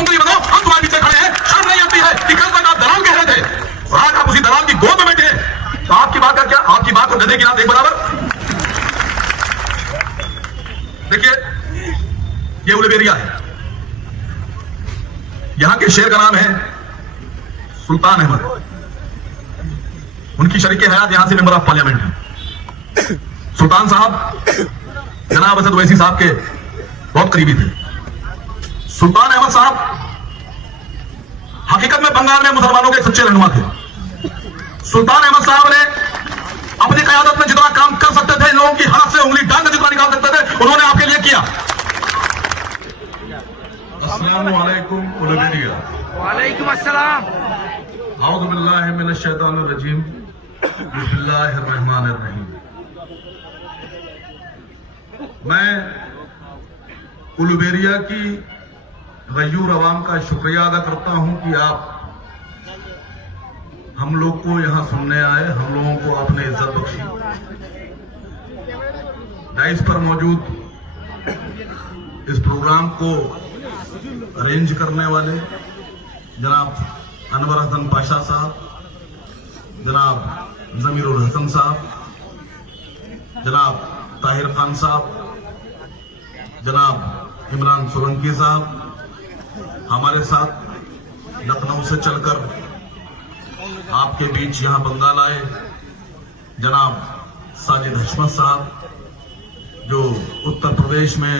तुम तो ये बताओ, हम तुम्हारे पीछे खड़े हैं, शर्म नहीं आती है कि कल तक आप दलाल कह रहे थे और आज आप उसी दलाल की गोद में बैठे हैं। तो आपकी बात का क्या, आपकी बात और गधे की रात एक बराबर। देखिए ये उलुबेरिया है, यहां के शेर का नाम है सुल्तान अहमद, उनकी शरीके हयात यहां से मेंबर ऑफ पार्लियामेंट है। सुल्तान साहब जनाब असद ओवैसी साहब के बहुत करीबी थे। सुल्तान अहमद साहब हकीकत में बंगाल में मुसलमानों के सच्चे रहनुमा थे। सुल्तान अहमद साहब ने अपनी क़यादत में जितना काम कर सकते थे, लोगों की हालत से उंगली डाल कर जितना निकाल सकते थे, उन्होंने आपके लिए किया। अस्सलामु अलैकुम उलुबेरिया। वालेकुम अस्सलाम। औज़ु बिल्लाहि मिनश शैतानिर रजीम। बिस्मिल्लाहिर रहमानिर रहीम। मैं उलुबेरिया की गयूर अवाम का शुक्रिया अदा करता हूं कि आप हम लोग को यहां सुनने आए, हम लोगों को आपने इज्जत बख्शी। डाइस पर मौजूद इस प्रोग्राम को अरेंज करने वाले जनाब अनवर हसन पाशा साहब, जनाब जमीरुल हसन साहब, जनाब ताहिर खान साहब, जनाब इमरान सोलंकी साहब, हमारे साथ लखनऊ से चलकर आपके बीच यहां बंगाल आए जनाब साजिद हशमत साहब, जो उत्तर प्रदेश में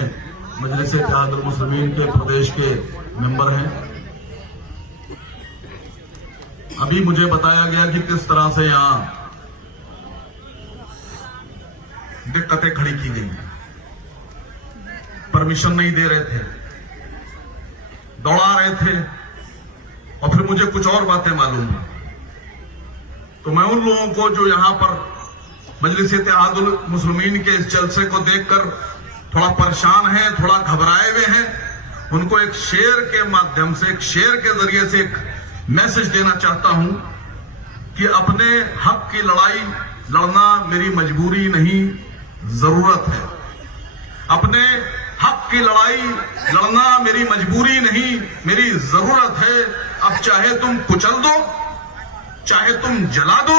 मजलिस इत्तेहादुल मुस्लिमीन के प्रदेश के मेंबर हैं। अभी मुझे बताया गया कि किस तरह से यहां दिक्कतें खड़ी की गई, परमिशन नहीं दे रहे थे, दौड़ा रहे थे और फिर मुझे कुछ और बातें मालूम हुई। तो मैं उन लोगों को जो यहां पर मजलिस इत्तेहादुल मुस्लिमीन के इस जलसे को देखकर थोड़ा परेशान हैं, थोड़ा घबराए हुए हैं, उनको एक शेर के माध्यम से, एक शेर के जरिए से एक मैसेज देना चाहता हूं कि अपने हक की लड़ाई लड़ना मेरी मजबूरी नहीं, जरूरत है। अपने हक की लड़ाई लड़ना मेरी मजबूरी नहीं, मेरी जरूरत है। अब चाहे तुम कुचल दो, चाहे तुम जला दो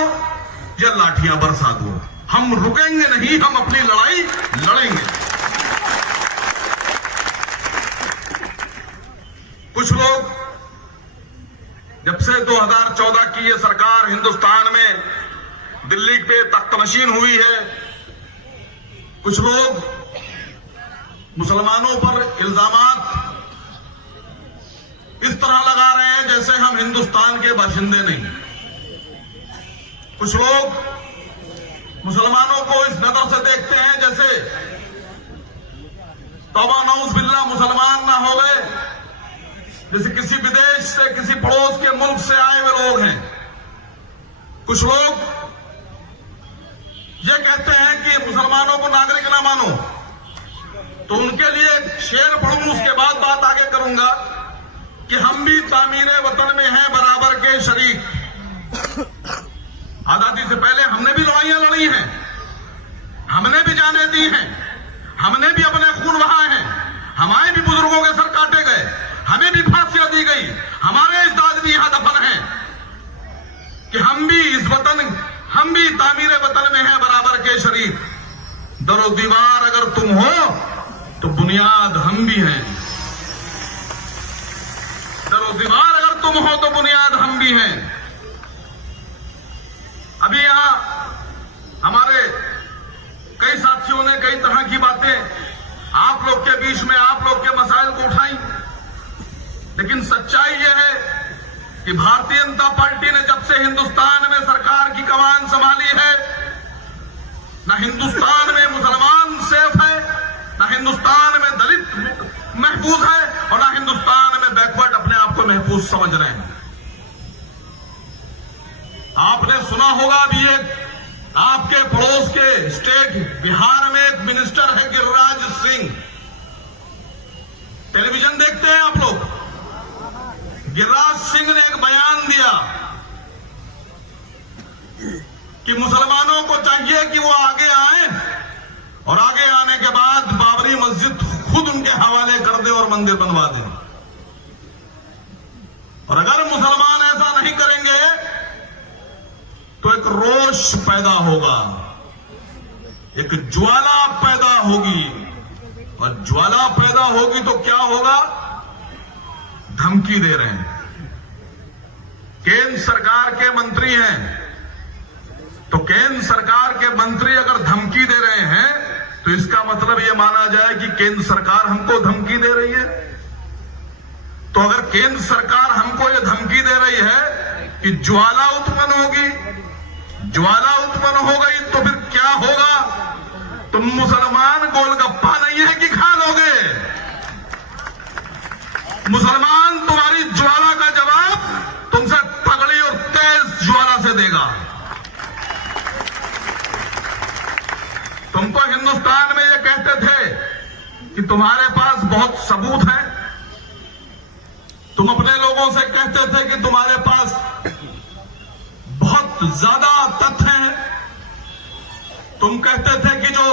या लाठियां बरसा दो, हम रुकेंगे नहीं, हम अपनी लड़ाई लड़ेंगे। कुछ लोग जब से 2014 की ये सरकार हिंदुस्तान में दिल्ली पे तख्तनशीन हुई है, कुछ लोग मुसलमानों पर इल्जामात इस तरह लगा रहे हैं जैसे हम हिंदुस्तान के बाशिंदे नहीं। कुछ लोग मुसलमानों को इस नजर से देखते हैं जैसे तौबा नऊज़ बिल्लाह मुसलमान ना हो गए, जैसे किसी विदेश से, किसी पड़ोस के मुल्क से आए हुए लोग हैं। कुछ लोग ये कहते हैं कि मुसलमानों को नागरिक ना मानो, तो उनके लिए शेर पढ़ूं, उसके बाद बात आगे करूंगा कि हम भी तामीरे वतन में हैं बराबर के शरीक। आजादी से पहले हमने भी लड़ाइयां लड़ी हैं, हमने भी जाने दी हैं, हमने भी अपने खून बहाए हैं, हमारे भी बुजुर्गों के सर काटे गए, हमें भी फांसियां दी गई, हमारे अजदाद भी यहां दफन हैं कि हम भी तामीरे वतन में हैं बराबर के शरीक। दरो दीवार अगर तुम हो तो बुनियाद हम भी हैं, दरो दीवार अगर तुम हो तो बुनियाद हम भी हैं। अभी यहां हमारे कई साथियों ने कई तरह की बातें आप लोग के बीच में, आप लोग के मसाइल को उठाई, लेकिन सच्चाई यह है कि भारतीय जनता पार्टी ने जब से हिंदुस्तान में सरकार की कमान संभाली है, न हिंदुस्तान में मुसलमान सेफ है, न हिंदुस्तान में दलित महफूज है, और न हिंदुस्तान में बैकवर्ड अपने आप को महफूज समझ रहे हैं। आपने सुना होगा अभी एक आपके पड़ोस के स्टेट बिहार में एक मिनिस्टर है गिरिराज सिंह, टेलीविजन देखते हैं आप लोग। गिरिराज सिंह ने एक बयान दिया कि मुसलमानों को चाहिए कि वो आगे आए और आगे आने के बाद बाबरी मस्जिद खुद उनके हवाले कर दे और मंदिर बनवा दे। और अगर मुसलमान ऐसा नहीं करेंगे तो एक रोष पैदा होगा, एक ज्वाला पैदा होगी, और ज्वाला पैदा होगी तो क्या होगा? धमकी दे रहे हैं। केंद्र सरकार के मंत्री हैं, तो केंद्र सरकार के मंत्री अगर धमकी दे रहे हैं तो इसका मतलब यह माना जाए कि केंद्र सरकार हमको धमकी दे रही है। तो अगर केंद्र सरकार हमको यह धमकी दे रही है कि ज्वाला उत्पन्न होगी, ज्वाला उत्पन्न हो गई तो फिर क्या होगा? तुम मुसलमान गोलगप्पा नहीं है कि खा लोगे। मुसलमान तुम्हारी ज्वाला का जवाब तुमसे तगड़ी और तेज ज्वाला से देगा। तुम तो हिंदुस्तान में ये कहते थे कि तुम्हारे पास बहुत सबूत हैं, तुम अपने लोगों से कहते थे कि तुम्हारे पास बहुत ज्यादा तथ्य हैं। तुम कहते थे कि जो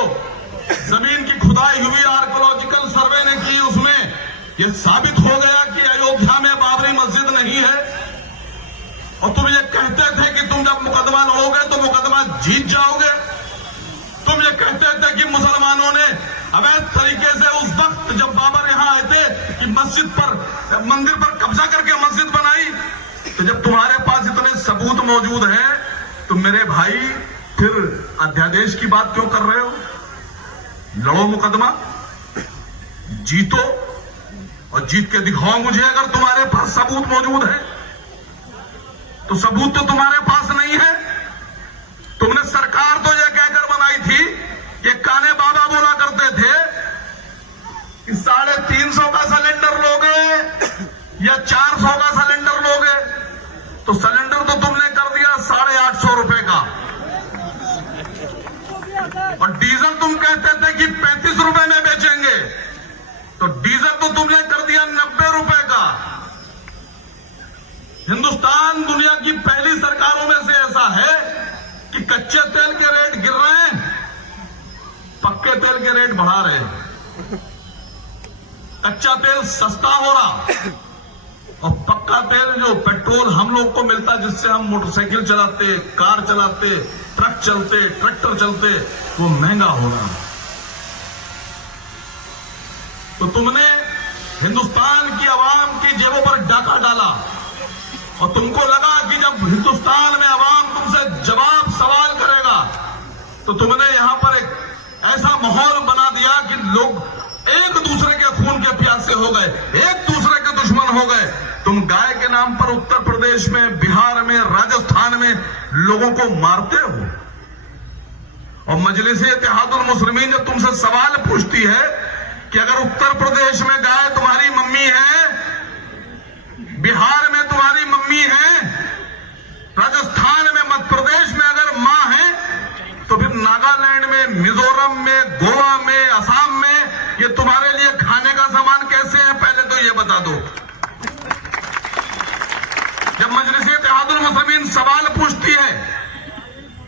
जमीन की खुदाई हुई आर्कियोलॉजिकल सर्वे ने की, उसमें यह साबित हो गया कि अयोध्या में बाबरी मस्जिद नहीं है। और तुम ये कहते थे कि तुम जब मुकदमा लड़ोगे तो मुकदमा जीत जाओगे। तुम ये कहते थे कि मुसलमानों ने अवैध तरीके से उस वक्त जब बाबर यहां आए थे कि मंदिर पर कब्जा करके मस्जिद बनाई। तो जब तुम्हारे पास इतने सबूत मौजूद हैं तो मेरे भाई फिर अध्यादेश की बात क्यों कर रहे हो? लड़ो मुकदमा, जीतो और जीत के दिखाओ मुझे। अगर तुम्हारे पास सबूत मौजूद है तो सबूत तो तुम्हारे पास नहीं है। तुमने सरकार तो यह कहकर बनाई थी कि काने बाबा बोला करते थे कि 350 का सिलेंडर लोगे या 400 का सिलेंडर लोगे, तो सिलेंडर तो तुमने कर दिया 850 रुपए का, और डीजल तुम कहते थे कि 35 रुपए में बेचेंगे, तो डीजल तो तुमने कर दिया 90 रुपए का। हिंदुस्तान दुनिया की पहली सरकारों में से ऐसा है कि कच्चे तेल के रेट गिर रहे हैं, पक्के तेल के रेट बढ़ा रहे हैं। कच्चा तेल सस्ता हो रहा और पक्का तेल जो पेट्रोल हम लोग को मिलता, जिससे हम मोटरसाइकिल चलाते, कार चलाते, ट्रक चलते, ट्रैक्टर चलते, वो महंगा हो रहा। तो तुमने हिंदुस्तान की आवाम की जेबों पर डाका डाला और तुमको लगा कि जब हिंदुस्तान में आवाम तुमसे जवाब सवाल करेगा तो तुमने यहां पर एक ऐसा माहौल बना दिया कि लोग एक दूसरे के खून के प्यासे हो गए, एक दूसरे के दुश्मन हो गए। तुम गाय के नाम पर उत्तर प्रदेश में, बिहार में, राजस्थान में लोगों को मारते हो, और मजलिस-ए-इत्तेहादुल मुस्लिमीन जब तुमसे सवाल पूछती है कि अगर उत्तर प्रदेश में गाय तुम्हारी मम्मी है, बिहार में तुम्हारी मम्मी है, राजस्थान में, मध्य प्रदेश में अगर मां है, तो फिर नागालैंड में, मिजोरम में, गोवा में, असम में ये तुम्हारे लिए खाने का सामान कैसे है? पहले तो ये बता दो। जब मजलिस-ए-इत्तेहादुल मुस्लिमीन सवाल पूछती है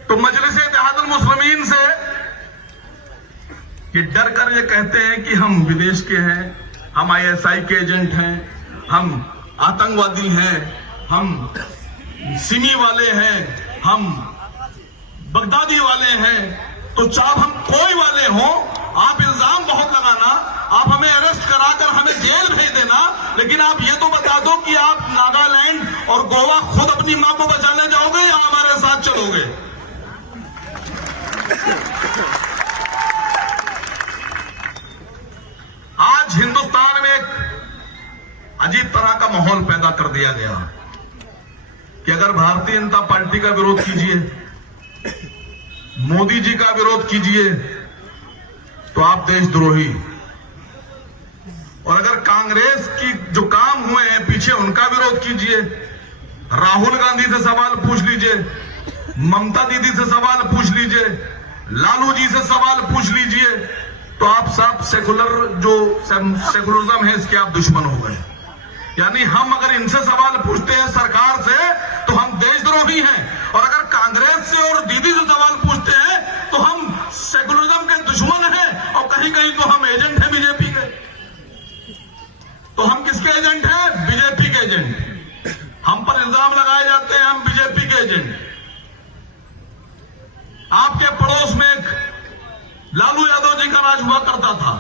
तो मजलिस-ए-इत्तेहादुल मुस्लिमीन से ये डर कर ये कहते हैं कि हम विदेश के हैं, हम ISI के एजेंट हैं, हम आतंकवादी हैं, हम सिमी वाले हैं, हम बगदादी वाले हैं। तो चाहे हम कोई वाले हों, आप इल्जाम बहुत लगाना, आप हमें अरेस्ट कराकर हमें जेल भेज देना, लेकिन आप ये तो बता दो कि आप नागालैंड और गोवा खुद अपनी मां को बचाने जाओगे या हमारे साथ चलोगे? आज हिंदुस्तान में एक अजीब तरह का माहौल पैदा कर दिया गया कि अगर भारतीय जनता पार्टी का विरोध कीजिए, मोदी जी का विरोध कीजिए तो आप देशद्रोही, और अगर कांग्रेस की जो काम हुए हैं पीछे उनका विरोध कीजिए, राहुल गांधी से सवाल पूछ लीजिए, ममता दीदी से सवाल पूछ लीजिए, लालू जी से सवाल पूछ लीजिए, तो आप सब सेकुलर जो सेकुलरिज्म है इसके आप दुश्मन हो गए। यानी हम अगर इनसे सवाल पूछते हैं सरकार से तो हम देशद्रोही हैं, और अगर कांग्रेस से और दीदी से सवाल पूछते हैं तो हम सेकुलरिज्म के दुश्मन हैं, और कहीं कहीं तो हम एजेंट हैं बीजेपी के। तो हम किसके एजेंट हैं? बीजेपी के एजेंट। लगाए जाते हैं हम बीजेपी के एजेंट। आपके पड़ोस में एक लालू यादव जी का राज हुआ करता था।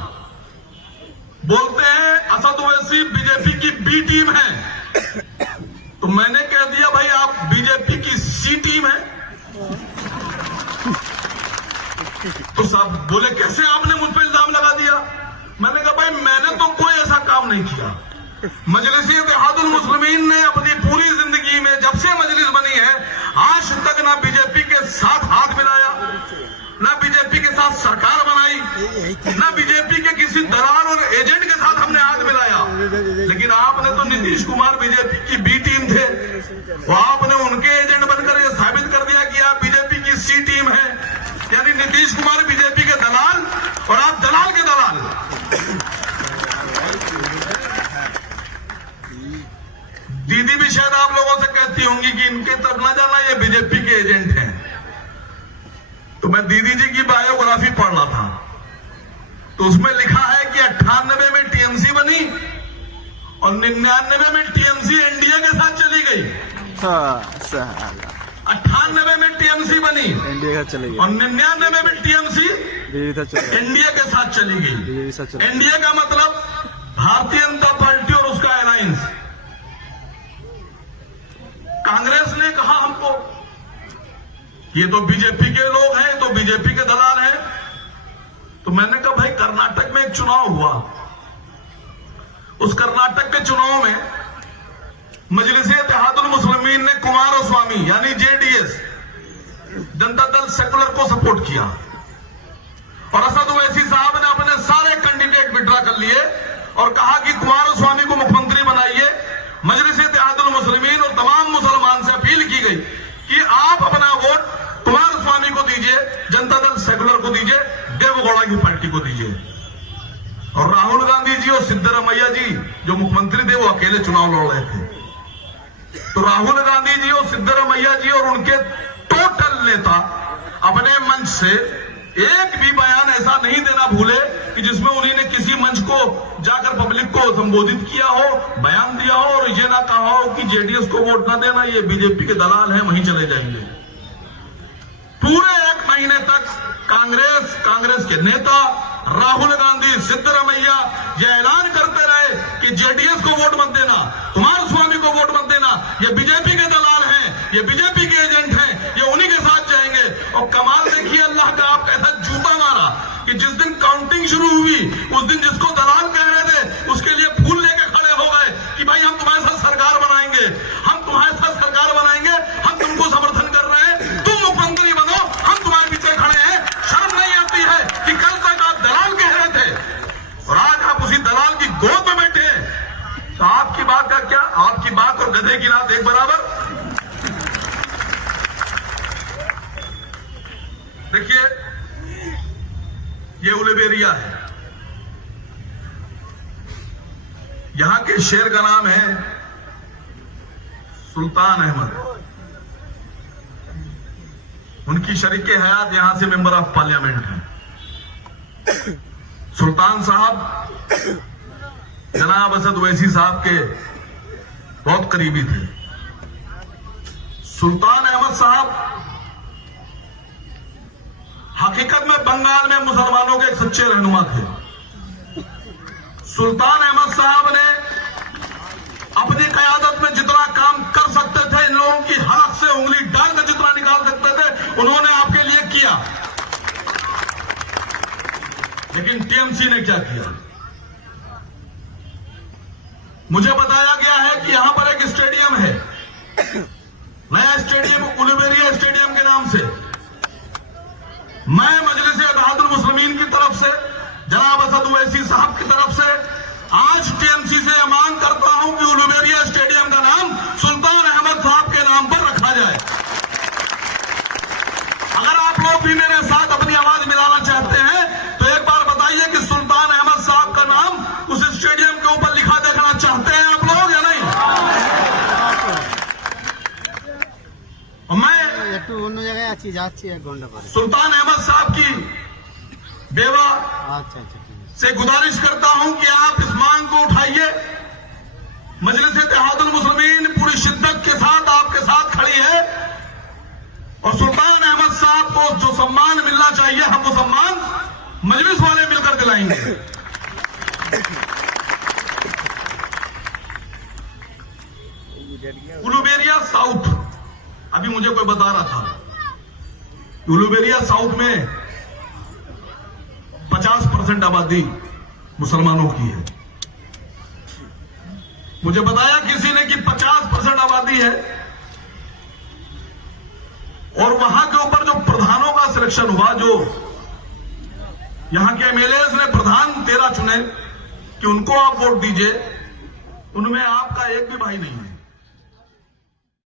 बोलते हैं असद ओवैसी बीजेपी की बी टीम है। तो मैंने कह दिया भाई आप बीजेपी की सी टीम है। तो साहब बोले कैसे आपने मुझ पर इल्जाम लगा दिया। मैंने कहा भाई मैंने तो कोई ऐसा काम नहीं किया। मजलिस इत्तेहादुल मुस्लिमीन ने अपनी पूरी जिंदगी में जब से मजलिस बनी है आज तक ना बीजेपी के साथ हाथ मिलाया, ना बीजेपी के साथ सरकार बनाई, ना बीजेपी के किसी दलाल और एजेंट के साथ हमने हाथ मिलाया। लेकिन आपने तो नीतीश कुमार बीजेपी की बी टीम थे, वो आपने उनके एजेंट बनकर यह साबित कर दिया कि आप बीजेपी की सी टीम है। यानी नीतीश कुमार बीजेपी के दलाल और आप दलाल के दलाल। दीदी भी शायद आप लोगों से कहती होंगी कि इनके तरफ न जाना, ये बीजेपी के एजेंट हैं। तो मैं दीदी जी की बायोग्राफी पढ़ रहा था, तो उसमें लिखा है कि 98 में टीएमसी बनी और 99 में टीएमसी एनडीए के साथ चली गई। 98 में टीएमसी बनी इंडिया चली गई और 99 में टीएमसी एनडीए के साथ चली गई। एनडीए का मतलब भारतीय जनता पार्टी और उसका अलायंस। कांग्रेस ने कहा हमको ये तो बीजेपी के लोग हैं, तो बीजेपी के दलाल हैं। तो मैंने कहा भाई कर्नाटक में एक चुनाव हुआ, उस कर्नाटक के चुनाव में मजलिस इत्तेहादुल मुस्लिमीन ने कुमारस्वामी यानी जेडीएस जनता दल सेकुलर को सपोर्ट किया और असद ओवैसी साहब ने अपने सारे कैंडिडेट विड्रॉ कर लिए और कहा कि कुमारस्वामी को मुख्यमंत्री बनाइए। मजलिस इत्तेहादुल मुस्लिमीन और तमाम मुसलमान से अपील की गई कि आप अपना वोट कुमारस्वामी को दीजिए, जनता दल सेकुलर को दीजिए, देवगौड़ा की पार्टी को दीजिए। और राहुल गांधी जी और सिद्धरामैया जी जो मुख्यमंत्री थे वो अकेले चुनाव लड़ रहे थे। तो राहुल गांधी जी और सिद्धरामैया जी और उनके टोटल नेता अपने मंच से एक भी बयान ऐसा नहीं देना भूले कि जिसमें उन्हीं ने किसी मंच को जाकर पब्लिक को संबोधित किया हो, बयान दिया हो और ये ना कहा हो कि जेडीएस को वोट ना देना, ये बीजेपी के दलाल हैं, वहीं चले जाएंगे। पूरे एक महीने तक कांग्रेस के नेता राहुल गांधी, सिद्धरामैया ये ऐलान करते रहे कि जेडीएस को वोट मत देना, कुमारस्वामी को वोट मत देना, ये बीजेपी के दलाल हैं, ये बीजेपी के एजेंट हैं, ये उन्हीं के साथ जाएंगे। और कमाल देखिए अल्लाह का, आप कैसा जूता मारा कि जिस दिन काउंटिंग शुरू हुई उस दिन जिसको दलाल कह रहे थे उसके लिए फूल लेके खड़े हो गए कि भाई हम तुम्हारे साथ सरकार बनाएंगे, हम तुम्हारे साथ सरकार बनाएंगे, हम तुमको समर्थन कर रहे हैं, तुम मुख्यमंत्री बनो, हम तुम्हारे पीछे खड़े हैं। शर्म नहीं आती है कि कल तक आप दलाल कह रहे थे और आज आप उसी दलाल की गोद में बैठे हैं। तो आपकी बात का क्या, आपकी बात और गधे की लात एक बराबर। देखिए ये उलुबेरिया है, यहां के शेर का नाम है सुल्तान अहमद। उनकी शरीके हयात यहां से मेंबर ऑफ पार्लियामेंट हैं। सुल्तान साहब जनाब असद ओवैसी साहब के बहुत करीबी थे। सुल्तान अहमद साहब हकीकत में बंगाल में मुसलमानों के एक सच्चे रहनुमा थे। सुल्तान अहमद साहब ने अपनी कयादत में जितना काम कर सकते थे, इन लोगों की हलक से उंगली डालकर जितना निकाल सकते थे, उन्होंने आपके लिए किया। लेकिन टीएमसी ने क्या किया? मुझे बताया गया है कि यहां पर एक स्टेडियम है, नया स्टेडियम, उलुबेरिया स्टेडियम के नाम से। मैं मजलिस इत्तेहादुल मुस्लिमीन की तरफ से, जनाब असद ओवैसी साहब की तरफ से आज टीएमसी से मांग करता हूं कि उलुबेरिया स्टेडियम का नाम सुल्तान अहमद साहब के नाम पर रखा जाए। अगर आप लोग भी मेरे साथ अपनी आवाज मिलाना चाहते हैं तो एक बार बताइए कि सुल्तान अहमद साहब का नाम उस स्टेडियम के ऊपर लिखा देखना चाहते हैं आप लोग या नहीं? मैं অন্য জায়গায় আছি, যাচ্ছি 1 ঘন্টা পরে। सुल्तान अहमद साहब की बेवा अच्छा से गुजारिश करता हूं कि आप इस मांग को उठाइए। मजलिस इत्तेहादुल मुस्लिमीन पूरी शिद्दत के साथ आपके और सुल्तान अहमद साहब को जो सम्मान मिलना चाहिए, हम वो सम्मान मजलिस वाले मिलकर दिलाएंगे। उलुबेरिया साउथ, अभी मुझे कोई बता रहा था, उलुबेरिया साउथ में 50% आबादी मुसलमानों की है। मुझे बताया किसी ने कि 50% आबादी है, और वहां के ऊपर जो प्रधानों का सिलेक्शन हुआ, जो यहां के एमएलएस ने प्रधान 13 चुने कि उनको आप वोट दीजिए, उनमें आपका एक भी भाई नहीं है।